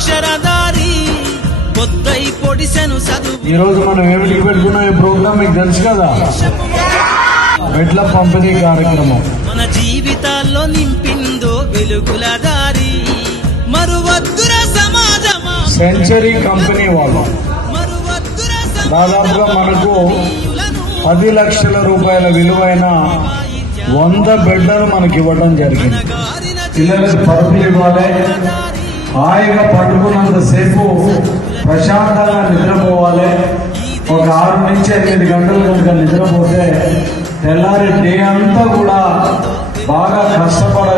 అక్షరధారి పొద్దై పొడిసెను చదువు. ఈ రోజు మనం ఏమిటికి పెట్టుకున్నాం ఈ ప్రోగ్రామ్ మీకు తెలుసు కదా, మెట్ల పంపిణీ కార్యక్రమం మన జీవితాల్లో నింపిందో వెలుగుల దారి. మరువద్దుర సమాజమా సెంచరీ కంపెనీ వాళ్ళు దాదాపుగా మనకు 10 లక్షల రూపాయల విలువైన 100 బెడ్లను మనకి ఇవ్వడం జరిగింది. పిల్లలకు పరుపులు ఇవ్వాలి, హాయిగా పట్టుకున్నంతసేపు ప్రశాంతంగా నిద్రపోవాలి. ఒక 6 నుంచి 8 గంటలు కనుక నిద్రపోతే తెల్లారి డే అంతా కూడా బాగా కష్టపడాలి.